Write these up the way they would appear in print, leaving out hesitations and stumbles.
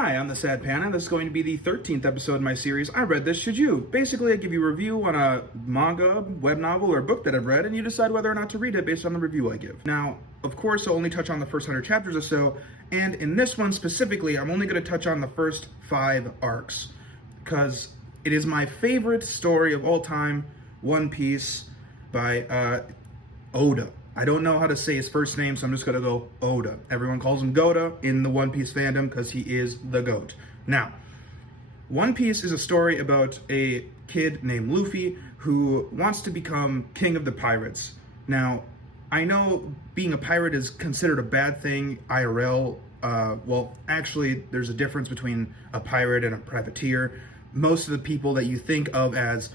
Hi, I'm the Sad Panda. This is going to be the 13th episode in my series, I Read This, Should You? Basically, I give you a review on a manga, web novel, or book that I've read, and you decide whether or not to read it based on the review I give. Now, of course, I'll only touch on the first 100 chapters or so, and in this one specifically, I'm only going to touch on the first 5 arcs, because it is my favorite story of all time, One Piece, by Oda. I don't know how to say his first name, so I'm just going to go Oda. Everyone calls him Goda in the One Piece fandom because he is the GOAT. Now, One Piece is a story about a kid named Luffy who wants to become king of the pirates. Now, I know being a pirate is considered a bad thing, IRL. Well, actually, there's a difference between a pirate and a privateer. Most of the people that you think of as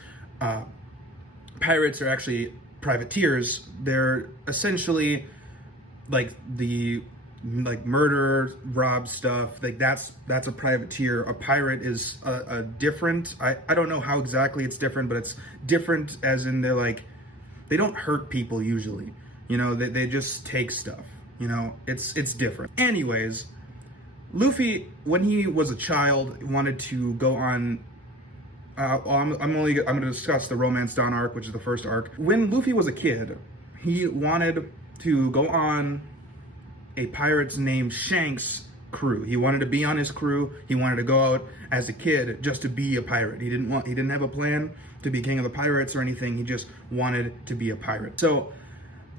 pirates are actually privateers. They're essentially like murder, rob stuff. Like that's a privateer. A pirate is a different. I don't know how exactly it's different, but it's different as in they don't hurt people usually. You know, they just take stuff. You know, it's different. Anyways, Luffy, when he was a child, wanted to go on. I'm going to discuss the Orangetown Arc, which is the first arc. When Luffy was a kid, he wanted to go on a pirate's named Shanks crew. He wanted to be on his crew. He wanted to go out as a kid just to be a pirate. He didn't have a plan to be king of the pirates or anything. He just wanted to be a pirate. So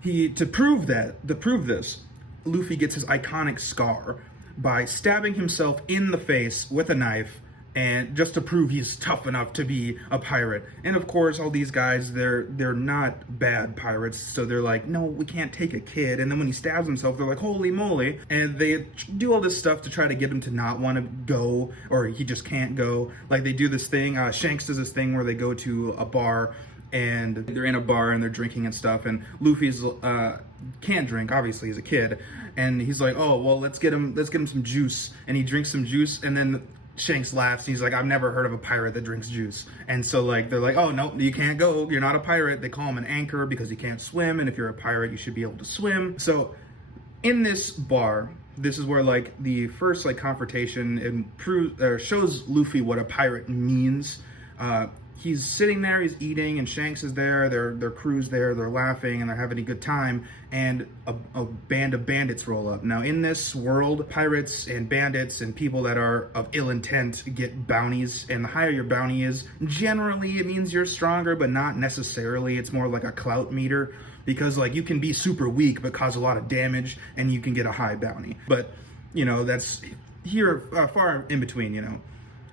to prove this, Luffy gets his iconic scar by stabbing himself in the face with a knife, and just to prove he's tough enough to be a pirate. And of course, all these guys, they're not bad pirates, so they're like, no, we can't take a kid. And then when he stabs himself, they're like, holy moly. And they do all this stuff to try to get him to not want to go, or he just can't go. Like they do this thing, Shanks does this thing where they go to a bar, and they're in a bar and they're drinking and stuff, and Luffy's can't drink, obviously he's a kid, and he's like, oh well, let's get him some juice. And he drinks some juice, and then Shanks laughs. He's like, I've never heard of a pirate that drinks juice. And so they're like, oh no, you can't go, you're not a pirate. They call him an anchor because he can't swim, and if you're a pirate you should be able to swim. So in this bar, this is where the first confrontation shows Luffy what a pirate means. He's sitting there, he's eating, and Shanks is there, their crew's there, they're laughing, and they're having a good time, and a band of bandits roll up. Now, in this world, pirates and bandits and people that are of ill intent get bounties, and the higher your bounty is, generally it means you're stronger, but not necessarily. It's more like a clout meter, because you can be super weak but cause a lot of damage, and you can get a high bounty. But, that's here, far in between,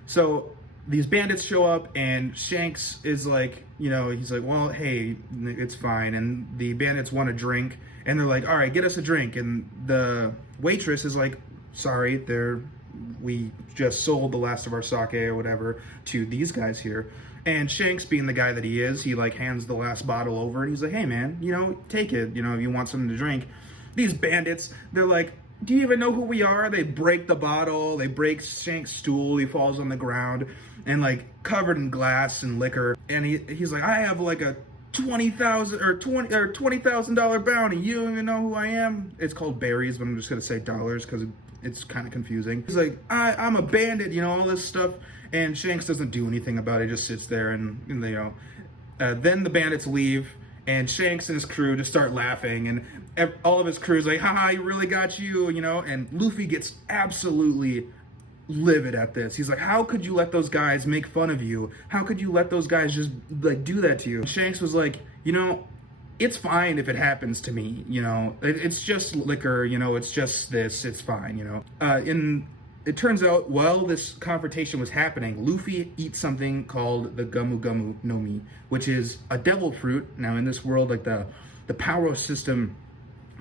So these bandits show up, and Shanks is he's like, well, hey, it's fine. And the bandits want a drink, and they're like, all right, get us a drink. And the waitress is like, sorry, we just sold the last of our sake or whatever to these guys here. And Shanks, being the guy that he is, he hands the last bottle over, and he's like, hey man, take it, if you want something to drink. These bandits, they're like, do you even know who we are? They break the bottle, they break Shanks' stool, he falls on the ground, and covered in glass and liquor. And he's like, I have a $20,000 bounty. You don't even know who I am? It's called berries, but I'm just gonna say dollars because it's kind of confusing. He's like, I'm a bandit, all this stuff. And Shanks doesn't do anything about it, just sits there, and then the bandits leave, and Shanks and his crew just start laughing, and all of his crew's like, haha, you really got you, and Luffy gets absolutely livid at this. He's like, how could you let those guys make fun of you? How could you let those guys just do that to you? And Shanks was like, it's fine if it happens to me, it's just liquor, it's just this, it's fine, And it turns out, while this confrontation was happening, Luffy eats something called the Gumu Gumu no Mi, which is a devil fruit. Now in this world, the power system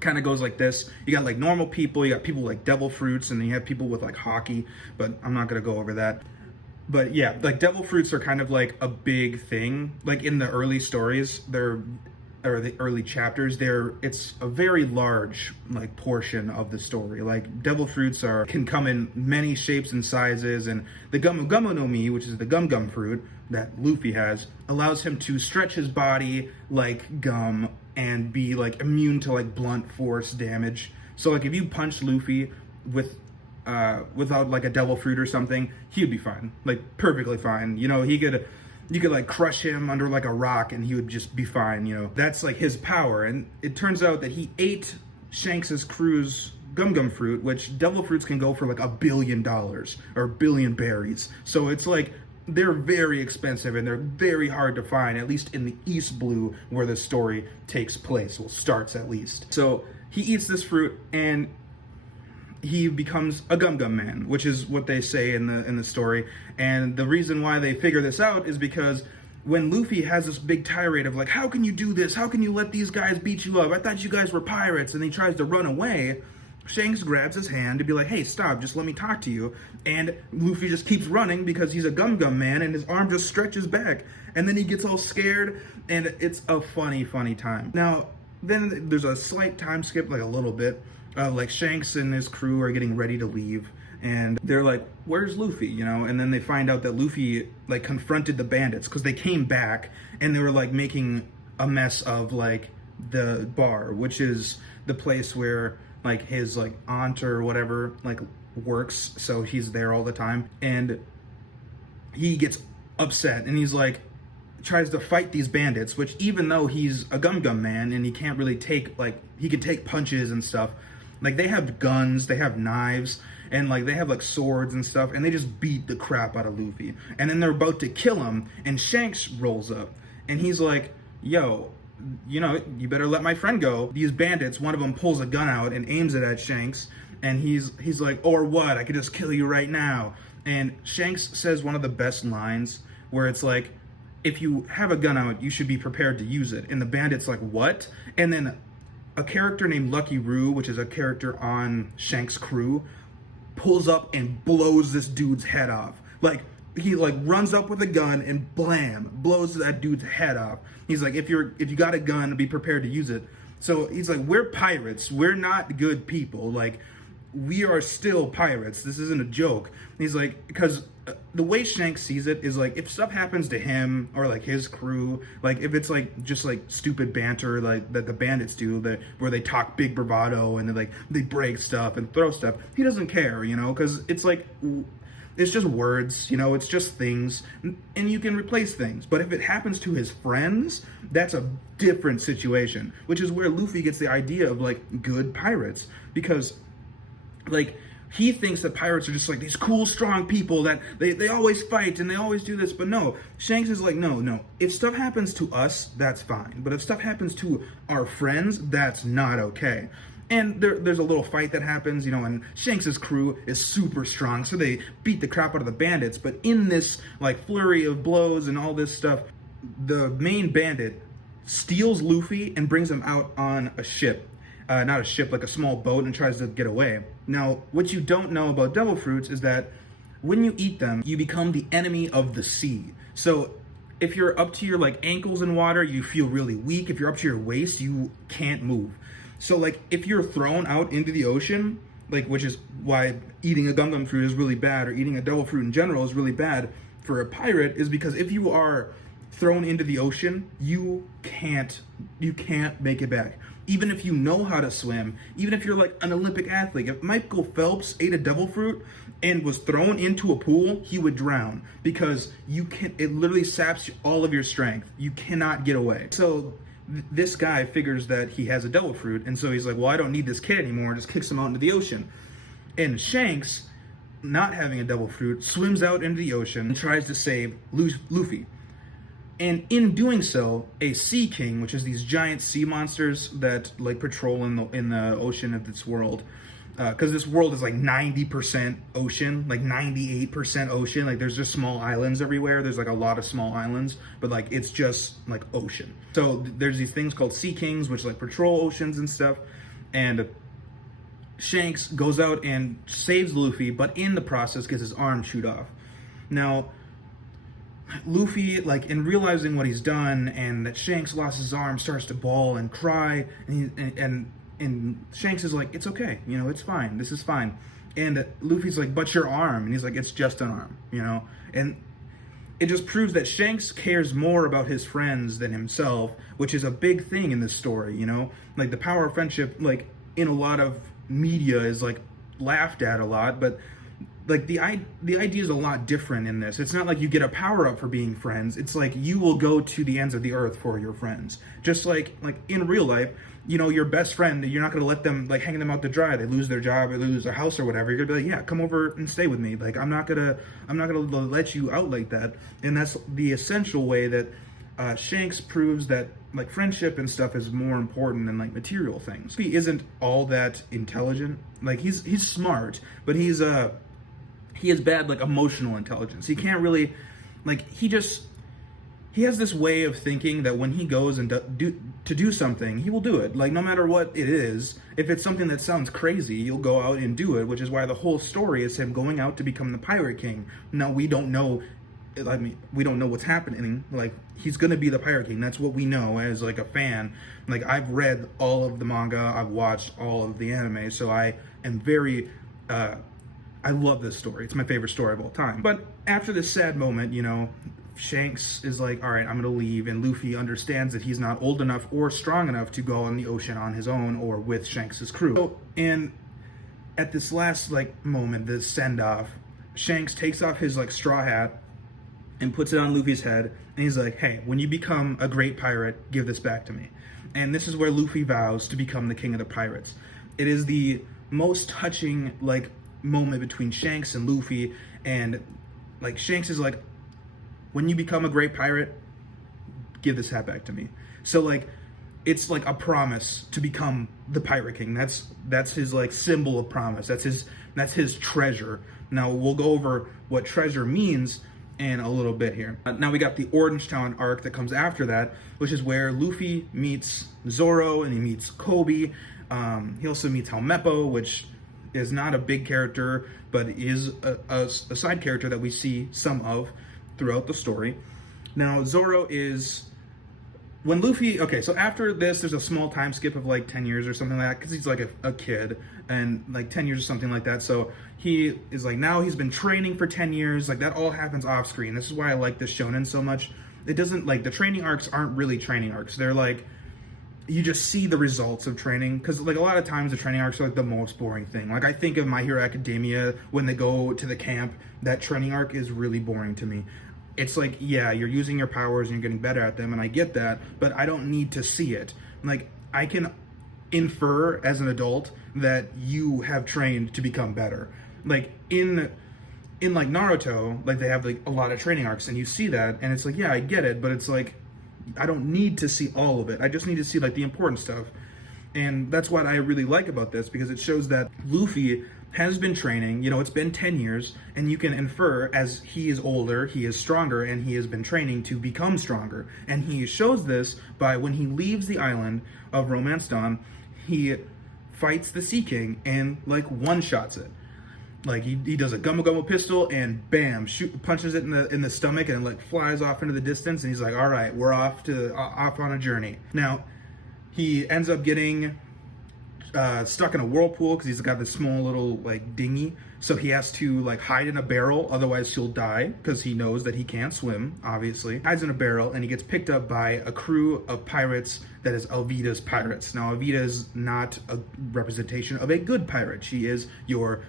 kind of goes like this. You got normal people, you got people like devil fruits, and then you have people with hockey, but I'm not gonna go over that. But yeah, devil fruits are kind of a big thing. In the early stories, or the early chapters, it's a very large portion of the story. Devil fruits can come in many shapes and sizes, and the Gumu Gumu no Mi, which is the gum gum fruit that Luffy has, allows him to stretch his body like gum and be immune to blunt force damage. So if you punch Luffy with without like a devil fruit or something, he'd be fine, like perfectly fine. You know, you could like crush him under like a rock and he would just be fine. You know, that's like his power. And it turns out that he ate Shanks's crew's gum fruit, which devil fruits can go for like $1 billion or 1 billion berries. So it's like, they're very expensive and they're very hard to find, at least in the East Blue where the story takes place, well, starts at least. So he eats this fruit and he becomes a Gum Man, which is what they say in the story. And the reason why they figure this out is because when Luffy has this big tirade of like, how can you do this? How can you let these guys beat you up? I thought you guys were pirates. And he tries to run away. Shanks grabs his hand to be like, hey, stop, just let me talk to you. And Luffy just keeps running because he's a Gum Man and his arm just stretches back. And then he gets all scared and it's a funny time. Now, then there's a slight time skip, like a little bit. Like Shanks and his crew are getting ready to leave. And they're like, where's Luffy, you know? And then they find out that Luffy, like, confronted the bandits because they came back and they were, like, making a mess of, like, the bar, which is the place where, like, his, like, aunt or whatever, like, works. So he's there all the time. And he gets upset and he's, like, tries to fight these bandits, which even though he's a Gum Man and he can't really take, like, he can take punches and stuff, like, they have guns, they have knives, and, like, they have, like, swords and stuff, and they just beat the crap out of Luffy. And then they're about to kill him, and Shanks rolls up, and he's like, yo, you know, you better let my friend go. These bandits, one of them pulls a gun out and aims it at Shanks, and he's like, or what? I could just kill you right now. And Shanks says one of the best lines, where it's like, if you have a gun out, you should be prepared to use it. And the bandit's like, what? And then a character named Lucky Roo, which is a character on Shanks' crew, pulls up and blows this dude's head off. Like, he like runs up with a gun and blam, blows that dude's head off. He's like, if you got a gun, be prepared to use it. So he's like, we're pirates. We're not good people. Like, we are still pirates. This isn't a joke. He's like, because the way Shanks sees it is like, if stuff happens to him or like his crew, like if it's like just like stupid banter like that the bandits do, that where they talk big bravado and they break stuff and throw stuff, he doesn't care, you know, because it's like, it's just words, you know, it's just things, and you can replace things. But if it happens to his friends, that's a different situation, which is where Luffy gets the idea of like good pirates, because like he thinks that pirates are just like these cool, strong people that they always fight and they always do this. But no, Shanks is like, no. If stuff happens to us, that's fine. But if stuff happens to our friends, that's not okay. And there's a little fight that happens, you know, and Shanks' crew is super strong, so they beat the crap out of the bandits. But in this like flurry of blows and all this stuff, the main bandit steals Luffy and brings him out on a ship. Not a ship, like a small boat, and tries to get away. Now, what you don't know about devil fruits is that when you eat them, you become the enemy of the sea. So if you're up to your like ankles in water, you feel really weak. If you're up to your waist, you can't move. So like if you're thrown out into the ocean, like, which is why eating a gum fruit is really bad, or eating a devil fruit in general is really bad for a pirate, is because if you are thrown into the ocean, you can't make it back. Even if you know how to swim, even if you're like an Olympic athlete, if Michael Phelps ate a devil fruit and was thrown into a pool, he would drown, because it literally saps all of your strength. You cannot get away. So this guy figures that he has a devil fruit, and so he's like, well, I don't need this kid anymore, just kicks him out into the ocean. And Shanks, not having a devil fruit, swims out into the ocean and tries to save Luffy. And in doing so, a sea king, which is these giant sea monsters that like patrol in the ocean of this world, because this world is like 90% ocean, like 98% ocean. Like there's just small islands everywhere. There's like a lot of small islands, but like it's just like ocean. So there's these things called sea kings, which like patrol oceans and stuff. And Shanks goes out and saves Luffy, but in the process gets his arm chewed off. Now, Luffy, like, in realizing what he's done and that Shanks lost his arm, starts to bawl and cry, and Shanks is like, it's okay, you know, it's fine, this is fine. And Luffy's like, but your arm, and he's like, it's just an arm, you know. And it just proves that Shanks cares more about his friends than himself, which is a big thing in this story, you know. Like, the power of friendship, like, in a lot of media is like laughed at a lot, but like the idea is a lot different in this. It's not like you get a power up for being friends. It's like you will go to the ends of the earth for your friends. Just like in real life, you know, your best friend, you're not going to let them, like, hang them out to dry. They lose their job or they lose their house or whatever. You're going to be like, yeah, come over and stay with me. Like, I'm not going to let you out like that. And that's the essential way that Shanks proves that, like, friendship and stuff is more important than, like, material things. He isn't all that intelligent. Like, he's smart, but he has bad, like, emotional intelligence. He can't really, like, he has this way of thinking that when he goes and do something, he will do it. Like, no matter what it is, if it's something that sounds crazy, he'll go out and do it, which is why the whole story is him going out to become the Pirate King. Now, we don't know, I mean, we don't know what's happening. Like, he's gonna be the Pirate King. That's what we know as, like, a fan. Like, I've read all of the manga, I've watched all of the anime, so I am very, I love this story. It's my favorite story of all time. But after this sad moment, you know, Shanks is like, all right, I'm going to leave. And Luffy understands that he's not old enough or strong enough to go on the ocean on his own or with Shanks's crew. So, and at this last, like, moment, this send-off, Shanks takes off his, like, straw hat and puts it on Luffy's head. And he's like, hey, when you become a great pirate, give this back to me. And this is where Luffy vows to become the king of the pirates. It is the most touching, like, moment between Shanks and Luffy. And, like, Shanks is like, when you become a great pirate, give this hat back to me. So, like, it's like a promise to become the Pirate King. That's his, like, symbol of promise. That's his treasure. Now, we'll go over what treasure means in a little bit here. Now we got the Orangetown Arc that comes after that, which is where Luffy meets Zoro and he meets Kobe. He also meets Helmeppo, which is not a big character, but is a side character that we see some of throughout the story. Now, Zoro is... When Luffy... Okay, so after this, there's a small time skip of, like, 10 years or something like that, because he's, like, a kid, and, like, 10 years or something like that. So he is, like, now he's been training for 10 years. Like, that all happens off-screen. This is why I like this shonen so much. It doesn't... Like, the training arcs aren't really training arcs. They're, like... You just see the results of training, because, like, a lot of times the training arcs are, like, the most boring thing. Like, I think of My Hero Academia, when they go to the camp, that training arc is really boring to me. It's like, yeah, you're using your powers and you're getting better at them, and I get that, but I don't need to see it. Like, I can infer as an adult that you have trained to become better. Like, in like, Naruto, like, they have, like, a lot of training arcs, and you see that, and it's like, yeah, I get it, but it's like, I don't need to see all of it. I just need to see, like, the important stuff. And that's what I really like about this, because it shows that Luffy has been training. You know, it's been 10 years, and you can infer as he is older, he is stronger, and he has been training to become stronger. And he shows this by when he leaves the island of Romance Dawn, he fights the Sea King and, like, one-shots it. Like, he does a gummo gummo pistol and bam, punches it in the stomach, and it, like, flies off into the distance, and he's like, all right, we're off on a journey. Now, he ends up getting stuck in a whirlpool because he's got this small little, like, dinghy, so he has to, like, hide in a barrel, otherwise he'll die, because he knows that he can't swim, obviously. Hides in a barrel, and he gets picked up by a crew of pirates that is Alvida's pirates. Now, Alvida is not a representation of a good pirate. She is your,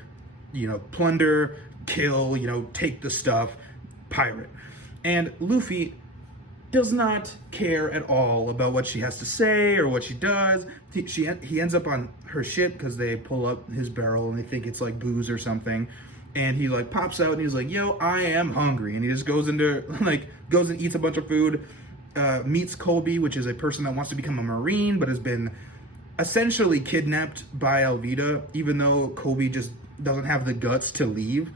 you know, plunder, kill, you know, take the stuff pirate. And Luffy does not care at all about what she has to say or what she does. He ends up on her ship because they pull up his barrel and they think it's, like, booze or something. And he, like, pops out and he's like, yo, I am hungry. And he just goes into, like, goes and eats a bunch of food, meets Kobe, which is a person that wants to become a Marine, but has been essentially kidnapped by Alvida, even though Kobe just doesn't have the guts to leave.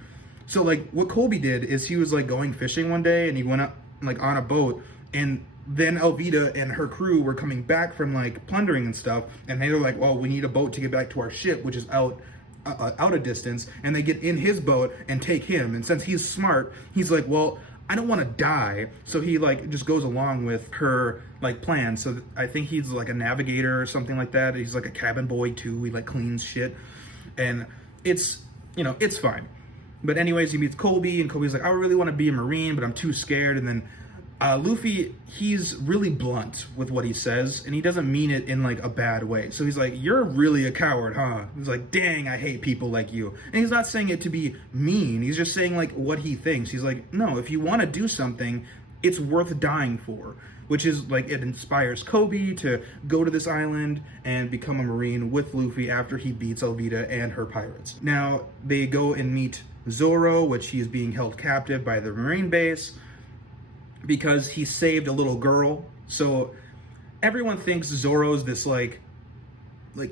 So, like, what Kobe did is he was, like, going fishing one day, and he went up, like, on a boat, and then Alvida and her crew were coming back from, like, plundering and stuff, and they were like, well, we need a boat to get back to our ship, which is out a distance, and they get in his boat and take him. And since he's smart, he's like, well, I don't want to die, so he, like, just goes along with her, like, plan. So I think he's, like, a navigator or something like that. He's, like, a cabin boy too. He, like, cleans shit, and it's, you know, it's fine. But anyways, he meets Kobe, and Kobe's like, I really want to be a Marine, but I'm too scared. And then Luffy, he's really blunt with what he says, and he doesn't mean it in like a bad way. So he's like, "You're really a coward, huh?" He's like, "Dang, I hate people like you." And he's not saying it to be mean. He's just saying like what he thinks. He's like, "No, if you want to do something, it's worth dying for." Which is like, it inspires Kobe to go to this island and become a Marine with Luffy after he beats Alvida and her pirates. Now they go and meet Zoro, which he's being held captive by the Marine base, because he saved a little girl. So everyone thinks Zoro's this like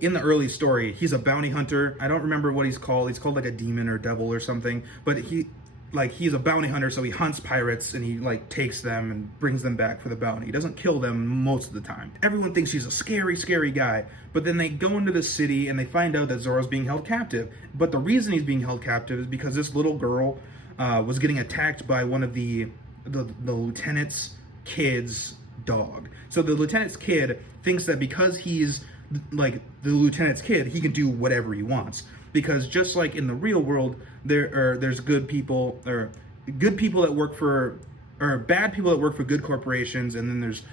in the early story, he's a bounty hunter. I don't remember what he's called. He's called like a demon or devil or something. But he's a bounty hunter, so he hunts pirates and he like takes them and brings them back for the bounty. He doesn't kill them most of the time. Everyone thinks he's a scary, scary guy. But then they go into the city and they find out that Zoro's being held captive. But the reason he's being held captive is because this little girl was getting attacked by one of the lieutenant's kid's dog. So the lieutenant's kid thinks that because he's like the lieutenant's kid, he can do whatever he wants. Because just like in the real world, there's good people, or good people that work for, or bad people that work for good corporations, and then there's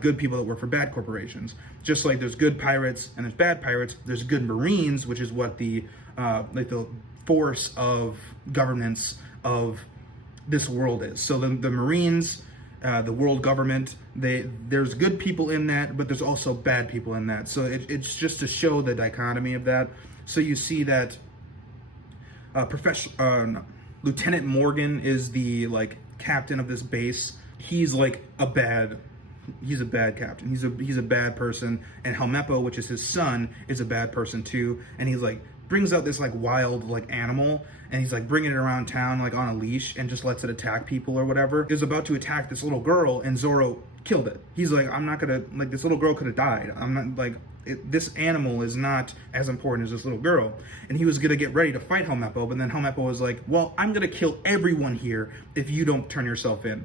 good people that work for bad corporations. Just like there's good pirates and there's bad pirates, there's good Marines, which is what the force of governments of this world is. So the Marines, the world government, there's good people in that, but there's also bad people in that. So it's just to show the dichotomy of that. So you see that Lieutenant Morgan is the like captain of this base. He's like a bad captain. He's a bad person. And Helmeppo, which is his son, is a bad person too. And he's like brings out this like wild like animal, and he's like bringing it around town like on a leash and just lets it attack people or whatever. It was about to attack this little girl, and Zoro killed it. He's like, I'm not gonna, like, this little girl could have died. I'm not like, this animal is not as important as this little girl. And he was gonna get ready to fight Helmeppo, but then Helmeppo was like, well, I'm gonna kill everyone here if you don't turn yourself in.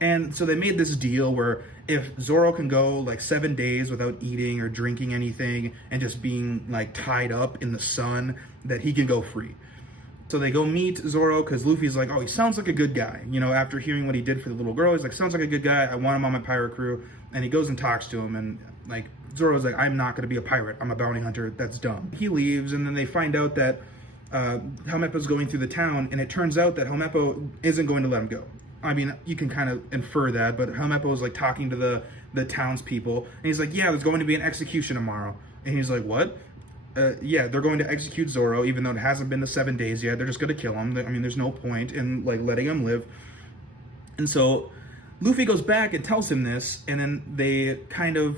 And so they made this deal where if Zoro can go like 7 days without eating or drinking anything and just being like tied up in the sun, that he can go free. So they go meet Zoro because Luffy's like, oh, he sounds like a good guy. You know, after hearing what he did for the little girl, he's like, sounds like a good guy. I want him on my pirate crew. And he goes and talks to him, and like Zoro's like, I'm not going to be a pirate. I'm a bounty hunter. That's dumb. He leaves, and then they find out that Helmeppo's going through the town, and it turns out that Helmeppo isn't going to let him go. I mean, you can kind of infer that, but Helmeppo is like talking to the townspeople, and he's like, yeah, there's going to be an execution tomorrow. And he's like, what? Yeah, they're going to execute Zoro, even though it hasn't been the 7 days yet. They're just going to kill him. I mean, there's no point in like letting him live. And so Luffy goes back and tells him this, and then they kind of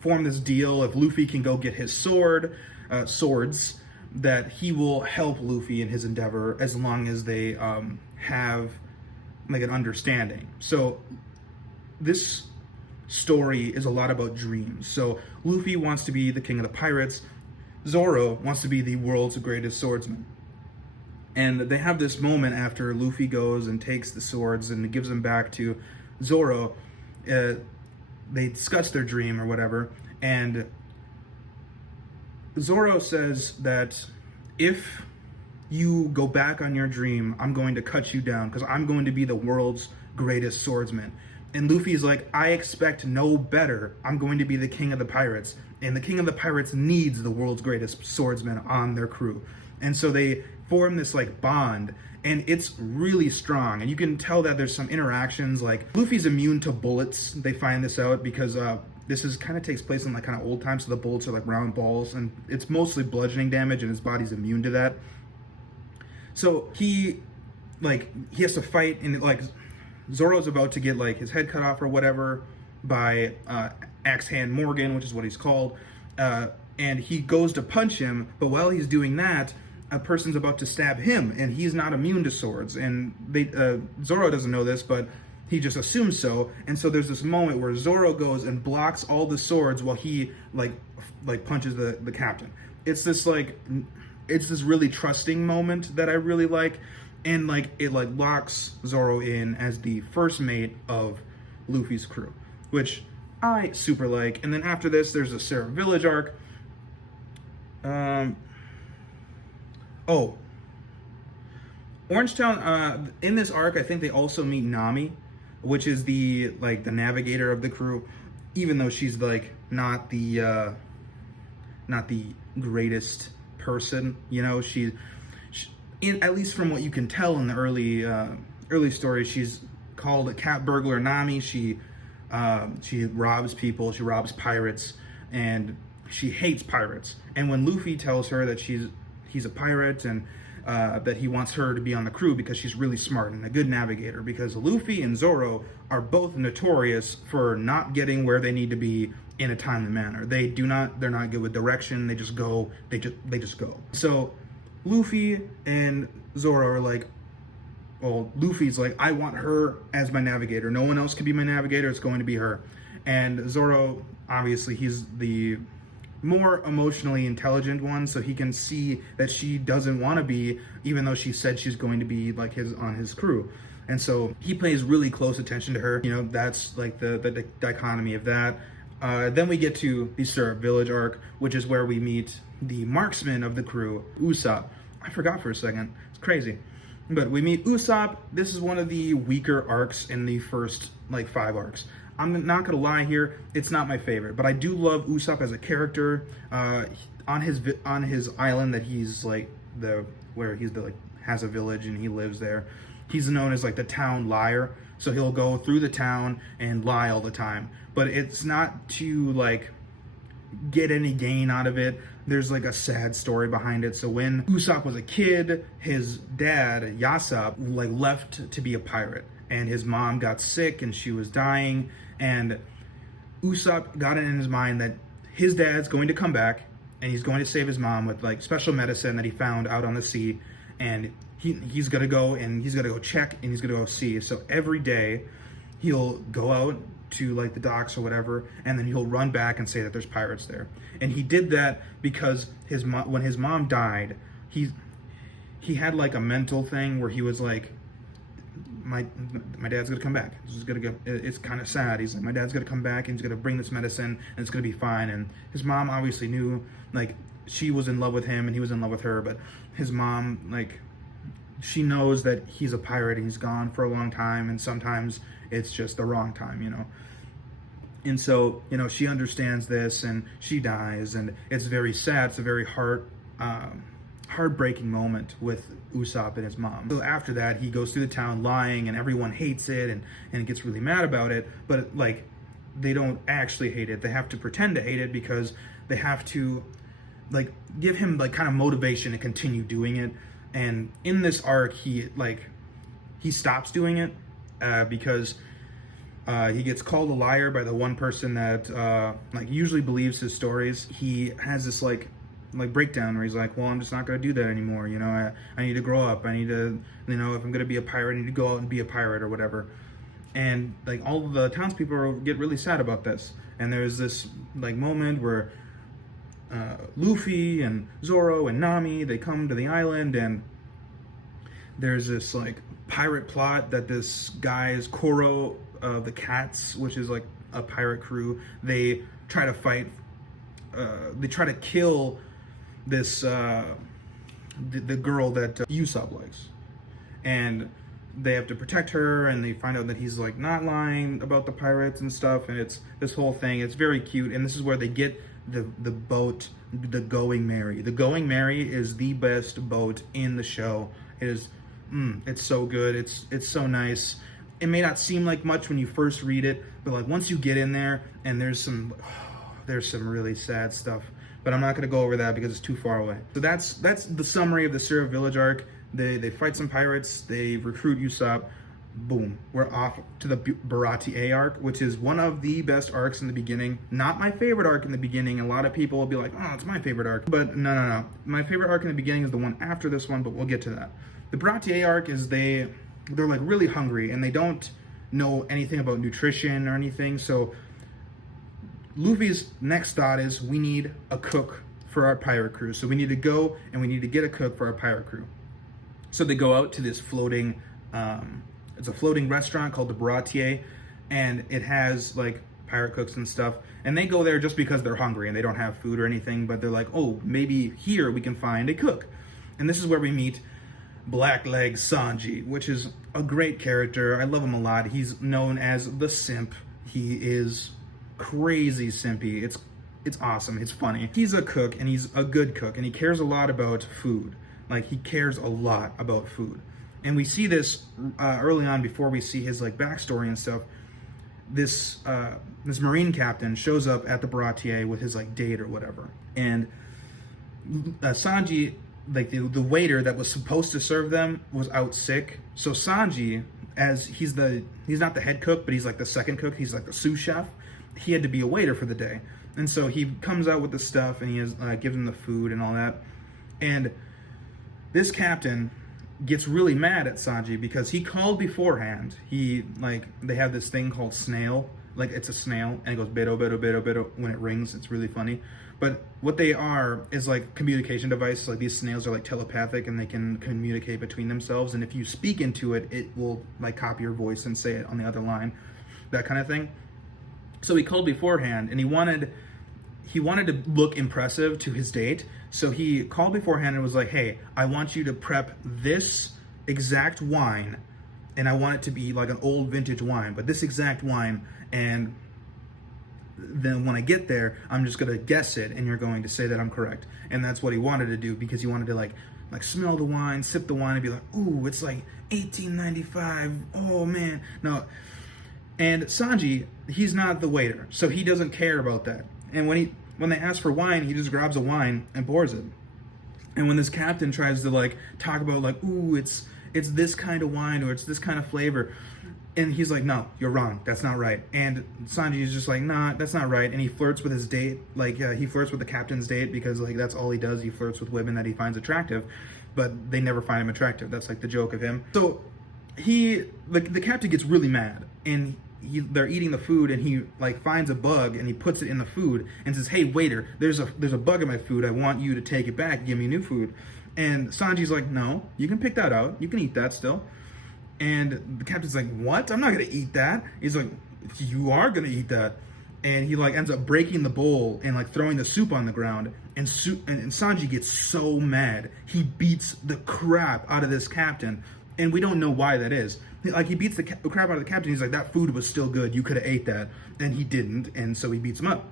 form this deal. If Luffy can go get his swords, that he will help Luffy in his endeavor as long as they have like an understanding. So this story is a lot about dreams. So Luffy wants to be the king of the pirates. Zoro wants to be the world's greatest swordsman. And they have this moment after Luffy goes and takes the swords and gives them back to Zoro. They discuss their dream or whatever, and Zoro says that if you go back on your dream, I'm going to cut you down because I'm going to be the world's greatest swordsman. And Luffy's like, I expect no better. I'm going to be the king of the pirates. And the king of the pirates needs the world's greatest swordsman on their crew. And so they form this like bond, and it's really strong. And you can tell that there's some interactions, like Luffy's immune to bullets. They find this out because this is kind of takes place in like kind of old times. So the bullets are like round balls, and it's mostly bludgeoning damage, and his body's immune to that. So he has to fight, and like Zoro's about to get like his head cut off or whatever by Axe Hand Morgan, which is what he's called, and he goes to punch him, but while he's doing that, a person's about to stab him, and he's not immune to swords, and Zoro doesn't know this, but he just assumes so. And so there's this moment where Zoro goes and blocks all the swords while he like punches the captain. It's this really trusting moment that I really like, and like it like locks Zoro in as the first mate of Luffy's crew, which I super like. And then after this, there's a Seraph Village arc. Orangetown, in this arc, I think they also meet Nami. which is the navigator of the crew, even though she's like not the greatest person, you know. She at least from what you can tell in the early stories, she's called a cat burglar Nami. She robs people, she robs pirates, and she hates pirates. And when Luffy tells her that he's a pirate and that he wants her to be on the crew because she's really smart and a good navigator, because Luffy and Zoro are both notorious for not getting where they need to be in a timely manner. They're not good with direction. They just go. They just go. So Luffy and Zoro are like, well, Luffy's like, I want her as my navigator. No one else can be my navigator. It's going to be her. And Zoro, obviously, he's the more emotionally intelligent one, so he can see that she doesn't want to be, even though she said she's going to be like on his crew. And so he pays really close attention to her. You know, that's like the dichotomy of that. Then we get to the Syrup Village arc, which is where we meet the marksman of the crew, Usopp. I forgot for a second. It's crazy. But we meet Usopp. This is one of the weaker arcs in the first 5 arcs. I'm not gonna lie here, it's not my favorite, but I do love Usopp as a character. On his island that he's has a village and he lives there. He's known as the town liar. So he'll go through the town and lie all the time. But it's not to get any gain out of it. There's a sad story behind it. So when Usopp was a kid, his dad, Yasopp, left to be a pirate. And his mom got sick and she was dying. And Usopp got it in his mind that his dad's going to come back and he's going to save his mom with special medicine that he found out on the sea. And he's gonna go check and he's gonna go see. So every day he'll go out to the docks or whatever, and then he'll run back and say that there's pirates there. And he did that because when his mom died, he had a mental thing where he was like, my dad's gonna come back. It's kind of sad. He's like, my dad's gonna come back and he's gonna bring this medicine and it's gonna be fine. And his mom obviously knew she was in love with him and he was in love with her, but his mom she knows that he's a pirate and he's gone for a long time, and sometimes it's just the wrong time, you know. And so, she understands this and she dies, and it's very sad. It's a very heartbreaking moment with Usopp and his mom. So after that, he goes through the town lying, and everyone hates it and gets really mad about it, but they don't actually hate it. They have to pretend to hate it because they have to give him kind of motivation to continue doing it. And in this arc, he stops doing it because he gets called a liar by the one person that usually believes his stories. He has this breakdown where he's like, well, I'm just not going to do that anymore. I need to grow up. I need to, if I'm going to be a pirate, I need to go out and be a pirate or whatever. And all of the townspeople get really sad about this. And there's this moment where Luffy and Zoro and Nami, they come to the island, and there's this pirate plot that this guy's Koro of the Cats, which is a pirate crew, they try to fight. They try to kill this the girl that Usopp likes, and they have to protect her, and they find out that he's not lying about the pirates and stuff, and it's this whole thing. It's very cute, and this is where they get the boat, the Going Merry. The Going Merry is the best boat in the show. It is, it's so good. It's so nice. It may not seem like much when you first read it, but once you get in there, and there's some really sad stuff. But I'm not going to go over that because it's too far away. So that's the summary of the Syrup Village arc. They fight some pirates. They recruit Usopp. Boom. We're off to the Baratie arc, which is one of the best arcs in the beginning. Not my favorite arc in the beginning. A lot of people will be like, oh, it's my favorite arc. But no. My favorite arc in the beginning is the one after this one, but we'll get to that. The Baratie arc is they're really hungry, and they don't know anything about nutrition or anything. So Luffy's next thought is, we need a cook for our pirate crew. So we need to go and we need to get a cook for our pirate crew. So they go out to this floating, it's a floating restaurant called the Baratie, and it has pirate cooks and stuff. And they go there just because they're hungry and they don't have food or anything, but they're like, oh, maybe here we can find a cook. And this is where we meet Blackleg Sanji, which is a great character. I love him a lot. He's known as the simp. He is crazy simpy. It's awesome. It's funny. He's a cook, and he's a good cook, and he cares a lot about food. Like, he cares a lot about food. And we see this early on before we see his like backstory and stuff. This Marine captain shows up at the Baratier with his like date or whatever, and Sanji, like the waiter that was supposed to serve them, was out sick. So Sanji, as he's not the head cook, but he's like the second cook. He's like the sous chef. He had to be a waiter for the day, and so he comes out with the stuff and he has gives them the food and all that. And this captain gets really mad at Sanji because he called beforehand. They have this thing called snail, like it's a snail, and it goes beto beto beto beto when it rings. It's really funny. But what they are is like communication device. Like these snails are like telepathic, and they can communicate between themselves. And if you speak into it, it will like copy your voice and say it on the other line, that kind of thing. So he called beforehand, and he wanted to look impressive to his date. So he called beforehand and was like, hey, I want you to prep this exact wine, and I want it to be like an old vintage wine, but this exact wine, and then when I get there, I'm just going to guess it, and you're going to say that I'm correct. And that's what he wanted to do, because he wanted to like smell the wine, sip the wine, and be like, ooh, it's like 1895, oh man. No. And Sanji, he's not the waiter, so he doesn't care about that. And when they ask for wine, he just grabs a wine and pours it. And when this captain tries to like talk about like, ooh, it's this kind of wine, or it's this kind of flavor, and he's like, no, you're wrong, that's not right. And Sanji is just like, nah, that's not right. And he flirts with his date, he flirts with the captain's date, because like that's all he does. He flirts with women that he finds attractive, but they never find him attractive. That's like the joke of him. So the captain gets really mad, and they're eating the food, and he like finds a bug and he puts it in the food and says, hey waiter, there's a bug in my food, I want you to take it back, give me new food. And Sanji's like, no, you can pick that out, you can eat that still. And the captain's like, what? I'm not gonna eat that. He's like, you are gonna eat that. And he like ends up breaking the bowl and like throwing the soup on the ground, and Sanji gets so mad, he beats the crap out of this captain, and we don't know why that is. Like, he beats the crap out of the captain. He's like, that food was still good, you could have ate that. And he didn't, and so he beats him up.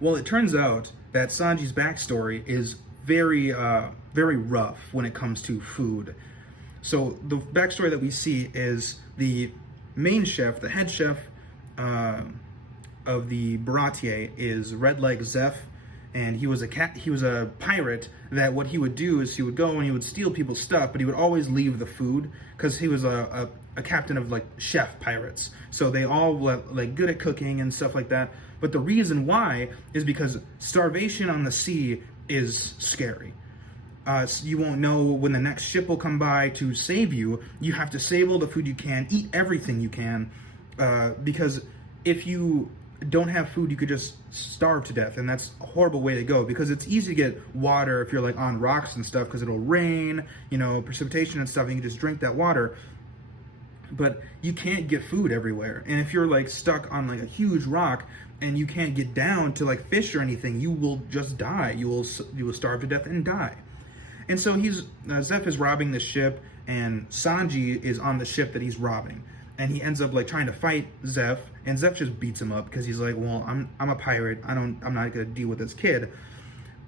Well, it turns out that Sanji's backstory is very, very rough when it comes to food. So the backstory that we see is the main chef, the head chef of the Baratier, is Redleg Zeph, and he was a pirate. That what he would do is he would go and he would steal people's stuff, but he would always leave the food, because he was a captain of like chef pirates. So they all like good at cooking and stuff like that. But the reason why is because starvation on the sea is scary. So you won't know when the next ship will come by to save you. You have to save all the food you can, eat everything you can, because if you don't have food, you could just starve to death, and that's a horrible way to go, because it's easy to get water if you're like on rocks and stuff, because it'll rain, precipitation and stuff, and you can just drink that water. But you can't get food everywhere, and if you're like stuck on like a huge rock and you can't get down to like fish or anything, you will just die. You will starve to death and die. And so Zeph is robbing the ship, and Sanji is on the ship that he's robbing. And he ends up like trying to fight Zeph, and Zeph just beats him up, because he's like, well, I'm a pirate, I'm not gonna deal with this kid.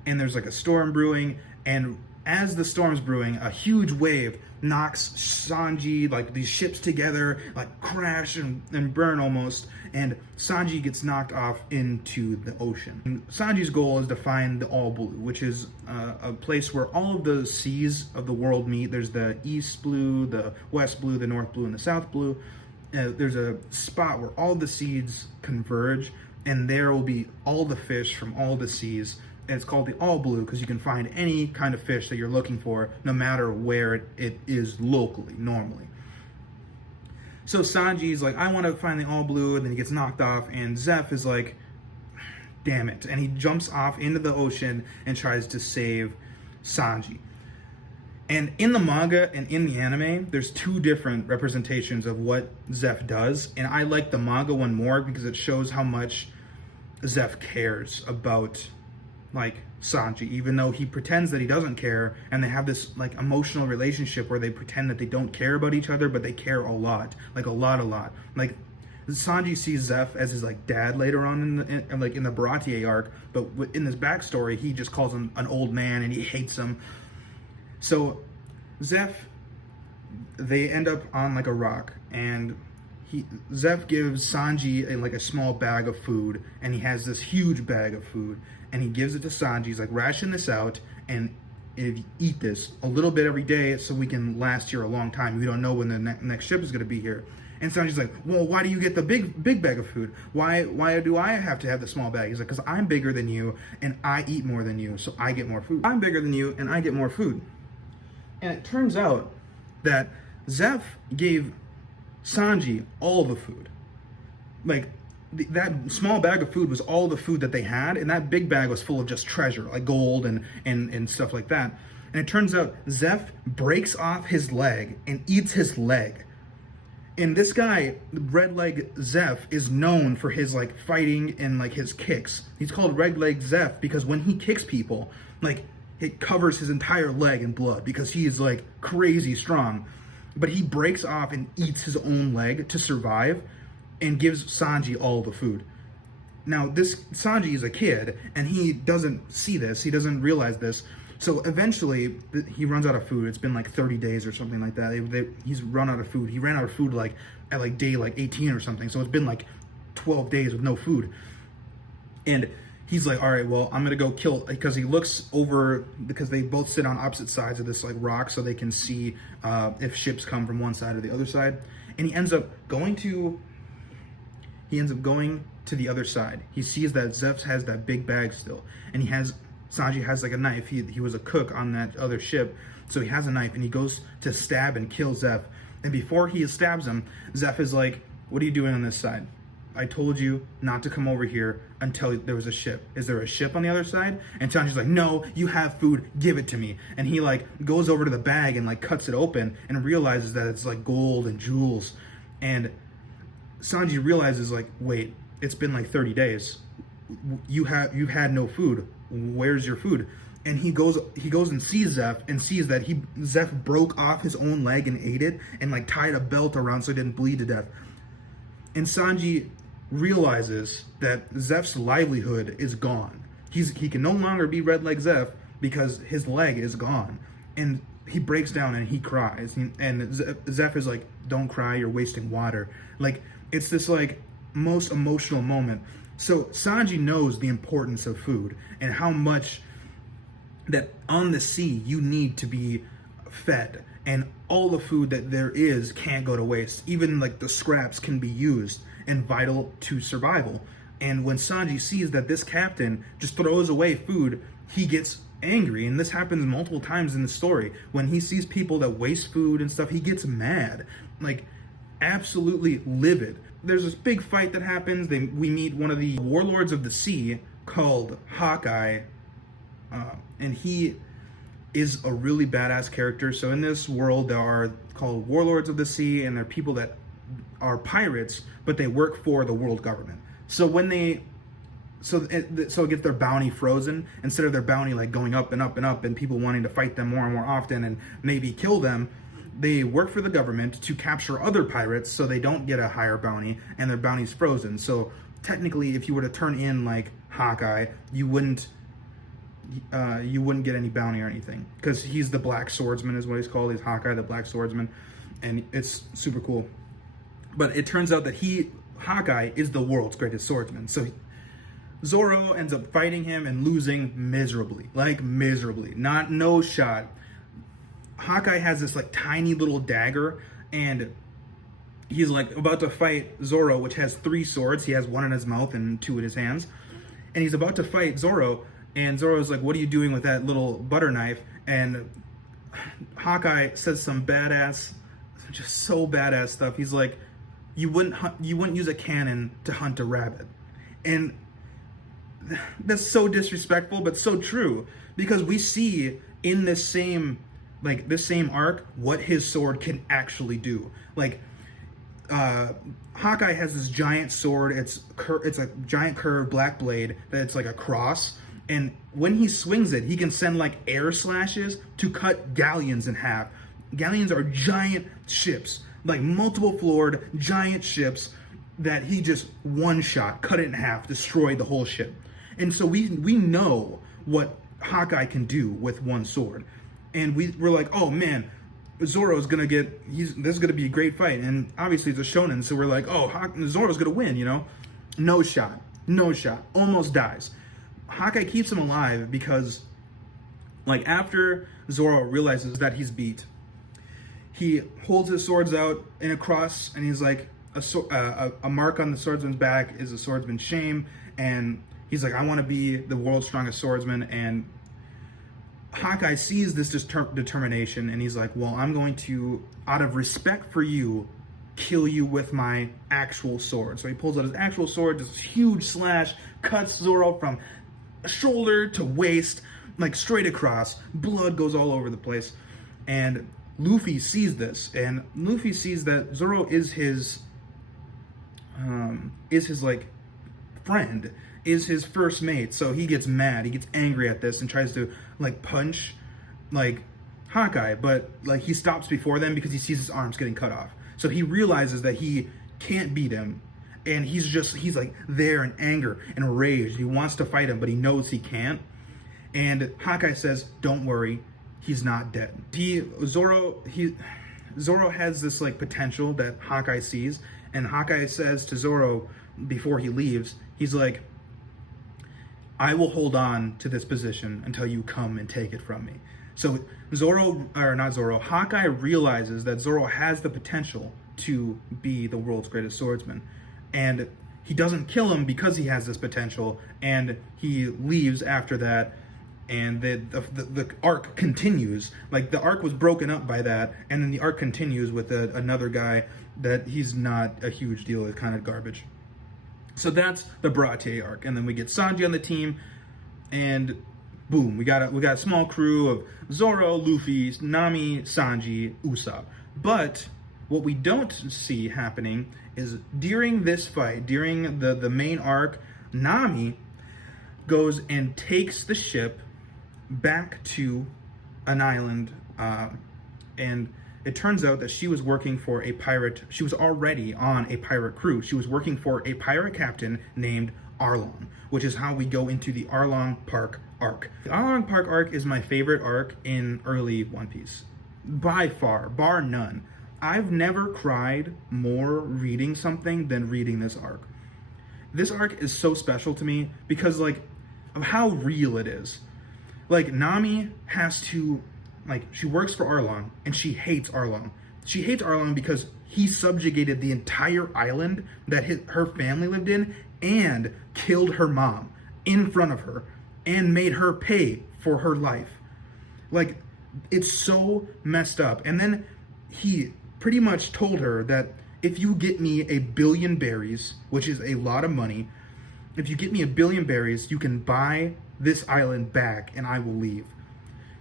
And there's like a storm brewing, and as the storm's brewing, a huge wave knocks Sanji, like these ships together, like crash and burn almost, and Sanji gets knocked off into the ocean. And Sanji's goal is to find the All Blue, which is a place where all of the seas of the world meet. There's the East Blue, the West Blue, the North Blue, and the South Blue. There's a spot where all the seas converge, and there will be all the fish from all the seas. And it's called the All Blue because you can find any kind of fish that you're looking for, no matter where it is locally, normally. So Sanji's like, I want to find the All Blue, and then he gets knocked off, and Zeph is like, damn it. And he jumps off into the ocean and tries to save Sanji. And in the manga and in the anime, there's two different representations of what Zeph does. And I like the manga one more because it shows how much Zeph cares about like Sanji, even though he pretends that he doesn't care, and they have this like emotional relationship where they pretend that they don't care about each other, but they care a lot, like a lot. Like Sanji sees Zeph as his like dad later on in the Baratier arc, but in this backstory, he just calls him an old man and he hates him. So Zeph, they end up on like a rock, and Zeph gives Sanji a small bag of food, and he has this huge bag of food, and he gives it to Sanji. He's like, ration this out, and if you eat this a little bit every day so we can last here a long time. We don't know when the next ship is going to be here. And Sanji's like, well, why do you get the big bag of food? Why do I have to have the small bag? He's like, because I'm bigger than you, and I eat more than you, so I get more food. I'm bigger than you, and I get more food. And it turns out that Zeph gave Sanji all the food. Like, that small bag of food was all the food that they had, and that big bag was full of just treasure, like gold and stuff like that. And it turns out Zeph breaks off his leg and eats his leg. And this guy, Red Leg Zeph, is known for his like fighting and like his kicks. He's called Red Leg Zeph because when he kicks people, like it covers his entire leg in blood because he's like crazy strong. But he breaks off and eats his own leg to survive and gives Sanji all the food. Now, this Sanji is a kid, and he doesn't see this. He doesn't realize this. So eventually, he runs out of food. It's been like 30 days or something like that. He's run out of food. He ran out of food like at like day like 18 or something. So it's been like 12 days with no food. And he's like, all right, well, I'm going to go kill, because he looks over, because they both sit on opposite sides of this like rock so they can see if ships come from one side or the other side. And he ends up going to the other side. He sees that Zeph has that big bag still, and Sanji has like a knife. He was a cook on that other ship, so he has a knife, and he goes to stab and kill Zeph. And before he stabs him, Zeph is like, what are you doing on this side? I told you not to come over here until there was a ship. Is there a ship on the other side? And Sanji's like, no, you have food, give it to me. And he like goes over to the bag and like cuts it open and realizes that it's like gold and jewels. And Sanji realizes like, wait, it's been like 30 days. You've had no food. Where's your food? And he goes and sees Zeph and sees that Zeph broke off his own leg and ate it and like tied a belt around so he didn't bleed to death. And Sanji realizes that Zeph's livelihood is gone. He can no longer be Red Leg Zeph because his leg is gone. And he breaks down and he cries. And Zeph is like, don't cry, you're wasting water. Like, it's this like most emotional moment. So Sanji knows the importance of food and how much that on the sea you need to be fed, and all the food that there is can't go to waste. Even like the scraps can be used and vital to survival. And when Sanji sees that this captain just throws away food, he gets angry. And this happens multiple times in the story. When he sees people that waste food and stuff, he gets mad, like absolutely livid. There's this big fight that happens. We meet one of the warlords of the sea called Hawkeye, and he is a really badass character. So in this world, there are called warlords of the sea, and they're people that are pirates, but they work for the world government. So when so it gets their bounty frozen, instead of their bounty like going up and up and up, and people wanting to fight them more and more often and maybe kill them, they work for the government to capture other pirates so they don't get a higher bounty, and their bounty's frozen. So technically, if you were to turn in like Hawkeye, you wouldn't get any bounty or anything, because he's the Black Swordsman is what he's called. He's Hawkeye, the Black Swordsman, and it's super cool. But it turns out that Hawkeye is the world's greatest swordsman. So Zoro ends up fighting him and losing miserably, no shot. Hawkeye has this like tiny little dagger, and he's like about to fight Zoro, which has 3 swords. He has one in his mouth and 2 in his hands, and he's about to fight Zoro. And Zoro's like, what are you doing with that little butter knife? And Hawkeye says some just so badass stuff. He's like, you wouldn't use a cannon to hunt a rabbit. And that's so disrespectful, but so true, because we see in this same arc what his sword can actually do. Like, Hawkeye has this giant sword. It's a giant curved black blade that's like a cross, And when he swings it, he can send like air slashes to cut galleons in half. Galleons are giant ships, like multiple floored giant ships that he just one shot, cut it in half, destroyed the whole ship. And so we know what Hawkeye can do with one sword. And we're like, oh man, Zoro's gonna get, this is gonna be a great fight. And obviously it's a shonen, so we're like, oh, Zoro's gonna win, you know? No shot, almost dies. Hawkeye keeps him alive because, like, after Zoro realizes that he's beat, he holds his swords out in a cross, and he's like, a mark on the swordsman's back is a swordsman's shame, and he's like, I want to be the world's strongest swordsman. And Hawkeye sees this determination, and he's like, well, I'm going to, out of respect for you, kill you with my actual sword. So he pulls out his actual sword, does this huge slash, cuts Zoro from shoulder to waist, like straight across. Blood goes all over the place. And Luffy sees this, and Luffy sees that Zoro is his like friend, is his first mate. So he gets mad, he gets angry at this, and tries to like punch like Hawkeye, but like he stops before them because he sees his arms getting cut off. So he realizes that he can't beat him, and he's like there in anger and rage. He wants to fight him, but he knows he can't. And Hawkeye says, don't worry, he's not dead. Zoro has this like potential that Hawkeye sees, and Hawkeye says to Zoro before he leaves, he's like, I will hold on to this position until you come and take it from me. So Hawkeye realizes that Zoro has the potential to be the world's greatest swordsman. And he doesn't kill him because he has this potential, and he leaves after that, and the arc continues. Like, the arc was broken up by that, and then the arc continues with another guy that he's not a huge deal, it's kind of garbage. So that's the Baratie arc, and then we get Sanji on the team, and boom, we got a small crew of Zoro, Luffy, Nami, Sanji, Usopp. But what we don't see happening is during this fight, during the main arc, Nami goes and takes the ship back to an island, and it turns out that she was working for a pirate. She was already on a pirate crew. She was working for a pirate captain named Arlong, which is how we go into the Arlong Park arc. The Arlong Park arc is my favorite arc in early One Piece, by far, bar none. I've never cried more reading something than reading this arc. This arc is so special to me because, like, of how real it is. Like, Nami has to, like, she works for Arlong, and she hates Arlong. She hates Arlong because he subjugated the entire island that her family lived in and killed her mom in front of her and made her pay for her life. Like, it's so messed up. And then he pretty much told her that if you get me 1 billion berries, which is a lot of money, if you get me 1 billion berries, you can buy this island back and I will leave.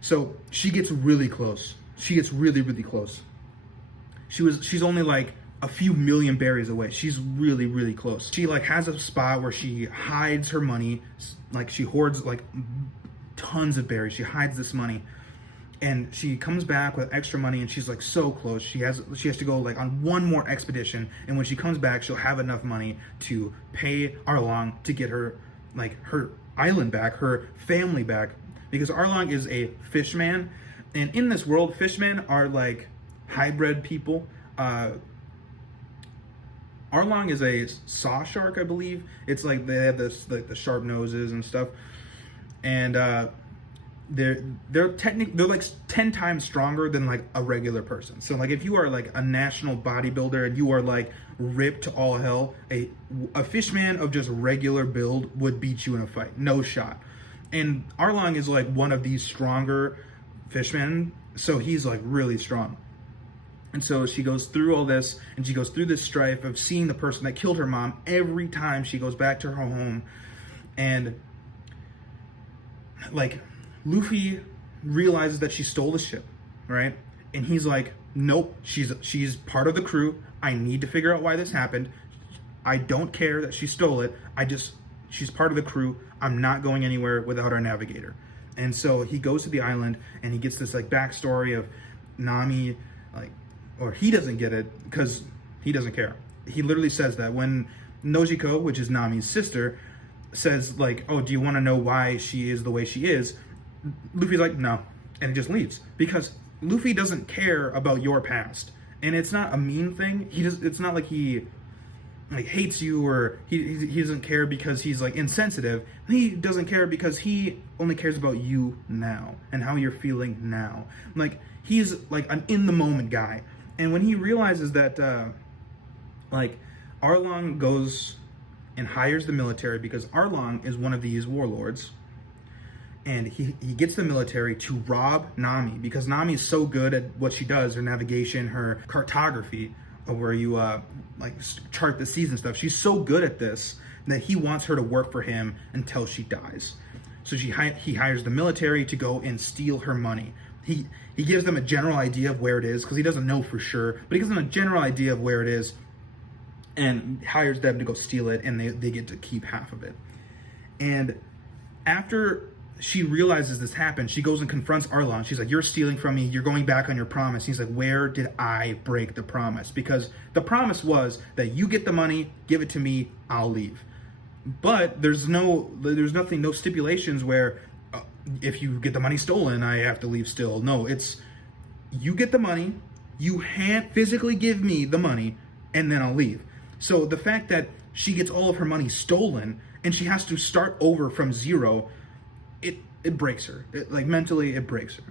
So she gets really close. She gets really, really close. She's only like a few million berries away. She's really, really close. She like has a spot where she hides her money. Like, she hoards like tons of berries. She hides this money. And she comes back with extra money, and she's like so close. She has to go like on one more expedition, and when she comes back, she'll have enough money to pay Arlong to get her like her island back, her family back, because Arlong is a fishman, and in this world, fishmen are like hybrid people. Arlong is a saw shark, I believe. It's like they have this like the sharp noses and stuff, and they're like 10 times stronger than like a regular person. So like if you are like a national bodybuilder and you are like ripped to all hell, a fishman of just regular build would beat you in a fight, no shot. And Arlong is like one of these stronger fishmen, so he's like really strong. And so she goes through all this, and she goes through this strife of seeing the person that killed her mom every time she goes back to her home. And like Luffy realizes that she stole the ship, right? And he's like, nope, she's part of the crew. I need to figure out why this happened. I don't care that she stole it. She's part of the crew. I'm not going anywhere without our navigator. And so he goes to the island and he gets this like backstory of Nami, like, or he doesn't get it because he doesn't care. He literally says that when Nojiko, which is Nami's sister, says like, oh, do you want to know why she is the way she is? Luffy's like, no. And he just leaves because Luffy doesn't care about your past. And it's not a mean thing. It's not like he like hates you or he doesn't care because he's like insensitive. He doesn't care because he only cares about you now and how you're feeling now. Like he's like an in the moment guy. And when he realizes that like Arlong goes and hires the military because Arlong is one of these warlords, and he gets the military to rob Nami because Nami is so good at what she does, her navigation, her cartography, where you like chart the seas and stuff. She's so good at this that he wants her to work for him until she dies. So he hires the military to go and steal her money. He gives them a general idea of where it is because he doesn't know for sure, but he gives them a general idea of where it is and hires them to go steal it, and they get to keep half of it. And after she realizes this happened, she goes and confronts Arlong. She's like, you're stealing from me. You're going back on your promise. He's like, where did I break the promise? Because the promise was that you get the money, give it to me, I'll leave. But there's nothing, no stipulations where if you get the money stolen, I have to leave still. No, it's you get the money, you physically give me the money, and then I'll leave. So the fact that she gets all of her money stolen and she has to start over from zero, it breaks her. Like mentally, it breaks her.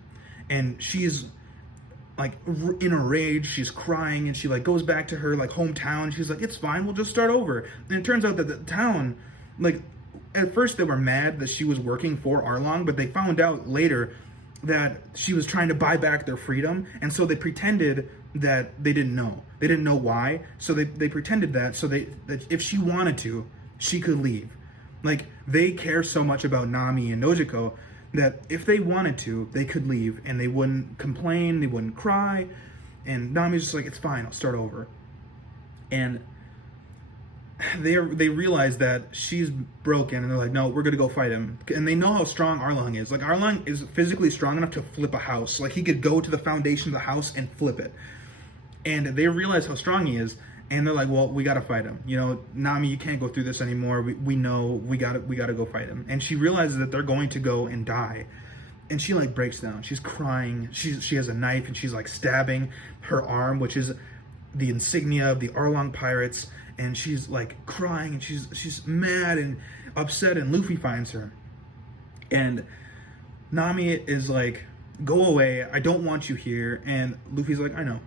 And she's like in a rage. She's crying and she like goes back to her like hometown. She's like, it's fine, we'll just start over. And it turns out that the town, like at first they were mad that she was working for Arlong, but they found out later that she was trying to buy back their freedom. And so they pretended that they didn't know. They didn't know why. So they pretended that that if she wanted to, she could leave. Like they care so much about Nami and Nojiko that if they wanted to, they could leave and they wouldn't complain, they wouldn't cry. And Nami's just like, it's fine, I'll start over. And they realize that she's broken and they're like, no, we're gonna go fight him. And they know how strong Arlong is. Like Arlong is physically strong enough to flip a house. Like he could go to the foundation of the house and flip it. And they realize how strong he is, and they're like, well, we gotta fight him. You know, Nami, you can't go through this anymore. We know we gotta go fight him. And she realizes that they're going to go and die. And she like breaks down. She's crying. She has a knife and she's like stabbing her arm, which is the insignia of the Arlong pirates. And she's like crying and she's mad and upset, and Luffy finds her. And Nami is like, go away, I don't want you here. And Luffy's like, I know.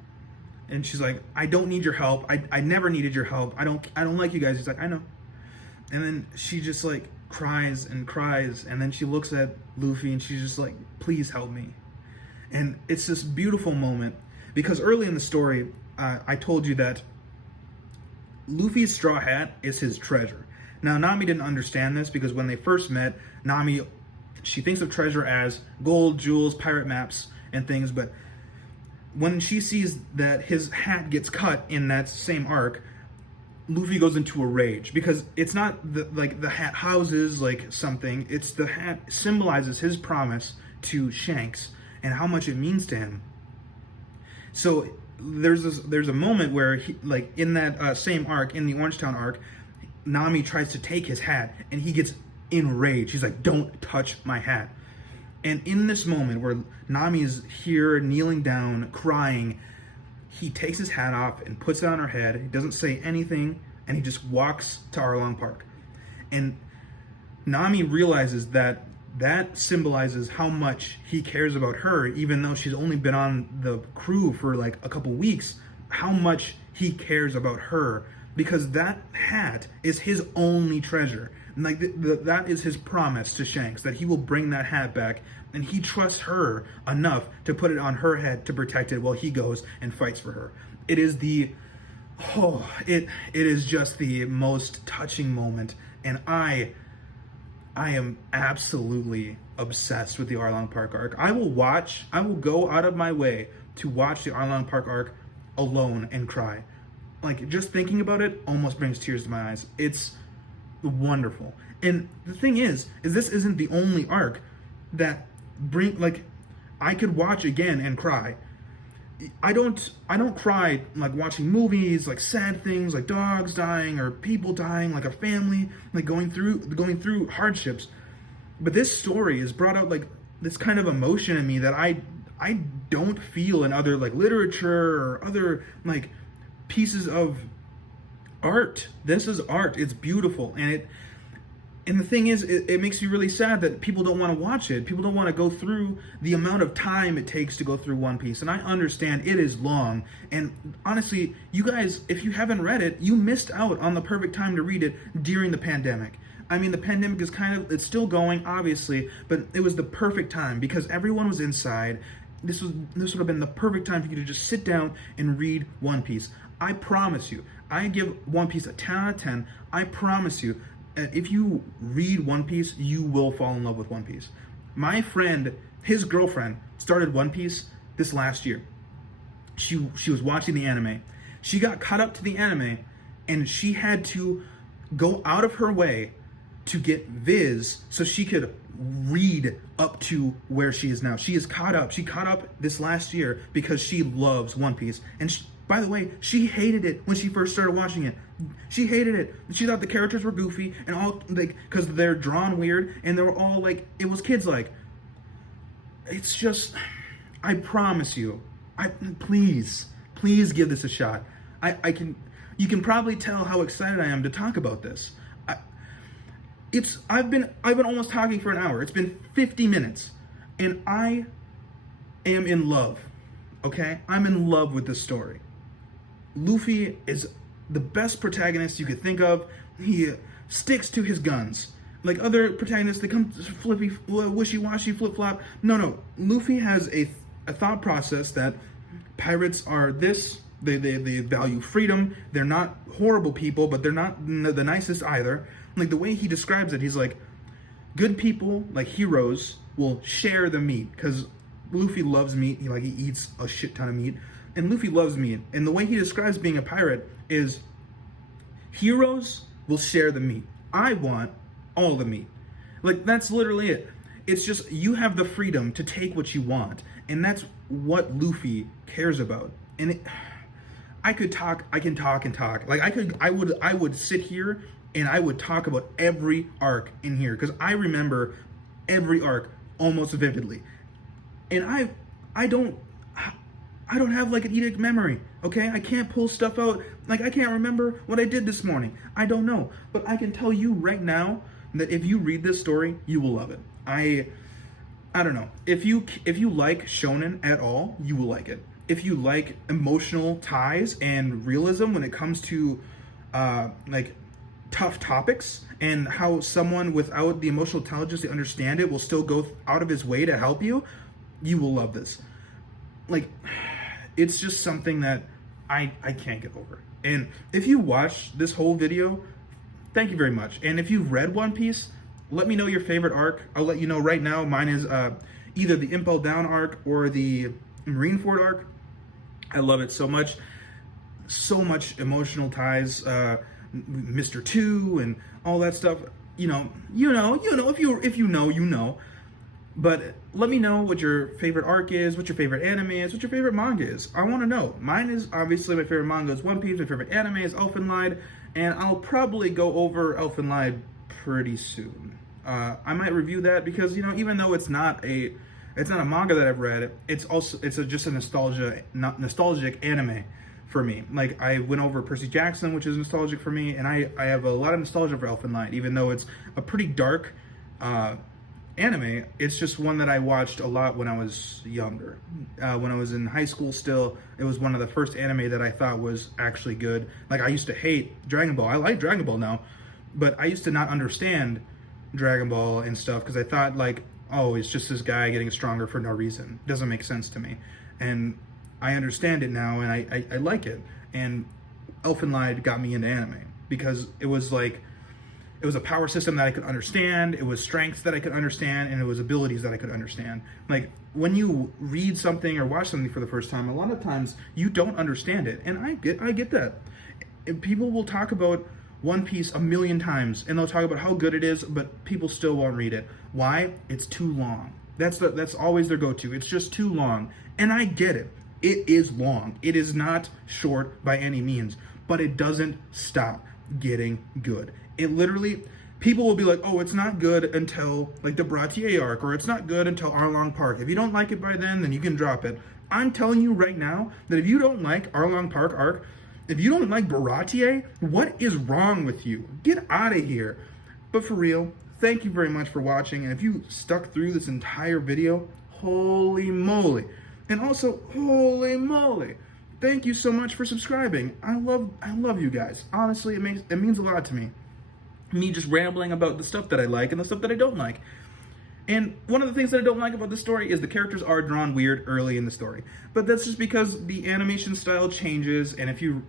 And she's like, I don't need your help. I never needed your help. I don't like you guys. He's like, I know. And then she just like cries and cries, and then she looks at Luffy and she's just like, please help me. And it's this beautiful moment because early in the story, I told you that Luffy's straw hat is his treasure. Now, Nami didn't understand this because when they first met, Nami, she thinks of treasure as gold, jewels, pirate maps, and things, but when she sees that his hat gets cut in that same arc, Luffy goes into a rage because it's not the hat houses like something. It's the hat symbolizes his promise to Shanks and how much it means to him. So there's a moment where he, like in that same arc, in the Orangetown arc, Nami tries to take his hat and he gets enraged. He's like, don't touch my hat. And in this moment where Nami is here kneeling down, crying, he takes his hat off and puts it on her head. He doesn't say anything, and he just walks to Arlong Park. And Nami realizes that symbolizes how much he cares about her, even though she's only been on the crew for like a couple weeks, how much he cares about her, because that hat is his only treasure. And like that is his promise to Shanks, that he will bring that hat back, and he trusts her enough to put it on her head to protect it while he goes and fights for her. It is it is just the most touching moment, and I am absolutely obsessed with the Arlong Park arc. I will go out of my way to watch the Arlong Park arc alone and cry. Like, just thinking about it almost brings tears to my eyes. It's wonderful. And the thing is this isn't the only arc that I could watch again and cry. I don't cry like watching movies, like sad things like dogs dying or people dying, like a family like going through hardships. But this story has brought out like this kind of emotion in me that I don't feel in other like literature or other like pieces of art. This is art. It's beautiful, and the thing is, it makes you really sad that people don't want to watch it. People don't want to go through the amount of time it takes to go through One Piece. And I understand it is long. And honestly, you guys, if you haven't read it, you missed out on the perfect time to read it during the pandemic. I mean, the pandemic is it's still going, obviously, but it was the perfect time because everyone was inside. This would have been the perfect time for you to just sit down and read One Piece. I promise you, I give One Piece a 10 out of 10. I promise you, if you read One Piece, you will fall in love with One Piece. My friend, his girlfriend, started One Piece this last year. She was watching the anime. She got caught up to the anime, and she had to go out of her way to get Viz so she could read up to where she is now. She is caught up. She caught up this last year because she loves One Piece. And by the way, she hated it when she first started watching it. She hated it. She thought the characters were goofy and all like because they're drawn weird and they were all like it was kids like. It's just, I promise you, please give this a shot. You can probably tell how excited I am to talk about this. I've been almost talking for an hour. It's been 50 minutes, and I am in love. Okay, I'm in love with this story. Luffy is the best protagonist you could think of. He sticks to his guns. Like other protagonists, they come flippy, wishy-washy, flip-flop. No. Luffy has a thought process that pirates are this. They value freedom. They're not horrible people, but they're not the nicest either. Like the way he describes it, he's like, good people, like heroes, will share the meat. Because Luffy loves meat. He eats a shit ton of meat. And Luffy loves meat. And the way he describes being a pirate is heroes will share the meat. I want all the meat. Like, that's literally it. It's just you have the freedom to take what you want. And that's what Luffy cares about. And I can talk and talk. Like I would sit here and I would talk about every arc in here because I remember every arc almost vividly. And I don't have like an eidetic memory, okay? I can't pull stuff out. Like I can't remember what I did this morning. I don't know. But I can tell you right now that if you read this story, you will love it. I don't know. If you like shonen at all, you will like it. If you like emotional ties and realism when it comes to like tough topics and how someone without the emotional intelligence to understand it will still go out of his way to help you, you will love this. Like, it's just something that I can't get over. And if you watch this whole video, thank you very much. And if you've read One Piece, let me know your favorite arc. I'll let you know right now. Mine is either the Impel Down arc or the Marineford arc. I love it so much. So much emotional ties. Mr. 2 and all that stuff. You know. If you know, you know. But let me know what your favorite arc is, what your favorite anime is, what your favorite manga is. I want to know. Mine is obviously my favorite manga is One Piece. My favorite anime is Elfen Lied, and I'll probably go over Elfen Lied pretty soon. I might review that because even though it's not a manga that I've read, it's just a nostalgic anime for me. Like I went over Percy Jackson, which is nostalgic for me, and I have a lot of nostalgia for Elfen Lied, even though it's a pretty dark anime. It's just one that I watched a lot when I was younger. When I was in high school still, it was one of the first anime that I thought was actually good. Like I used to hate Dragon Ball. I like Dragon Ball now, but I used to not understand Dragon Ball and stuff because I thought like, oh, it's just this guy getting stronger for no reason. It doesn't make sense to me. And I understand it now and I like it. And Elfen Lied got me into anime because it was a power system that I could understand, it was strengths that I could understand, and it was abilities that I could understand. Like, when you read something or watch something for the first time, a lot of times you don't understand it, and I get that. And people will talk about One Piece a million times, and they'll talk about how good it is, but people still won't read it. Why? It's too long. That's always their go-to. It's just too long. And I get it. It is long. It is not short by any means, but it doesn't stop getting good. It literally, people will be like, oh, it's not good until like the Bratier arc, or it's not good until Arlong Park. If you don't like it by then you can drop it. I'm telling you right now that if you don't like Arlong Park arc, if you don't like Baratier, what is wrong with you? Get out of here. But for real, thank you very much for watching. And if you stuck through this entire video, holy moly. And also, holy moly, thank you so much for subscribing. I love you guys. Honestly, it means a lot to me. Me just rambling about the stuff that I like and the stuff that I don't like. And one of the things that I don't like about the story is the characters are drawn weird early in the story. But that's just because the animation style changes, and if you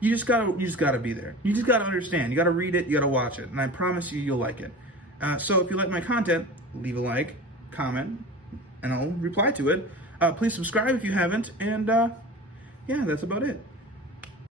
just gotta be there. You just gotta understand. You gotta read it, you gotta watch it. And I promise you'll like it. So if you like my content, leave a like, comment, and I'll reply to it. Please subscribe if you haven't, and yeah, that's about it.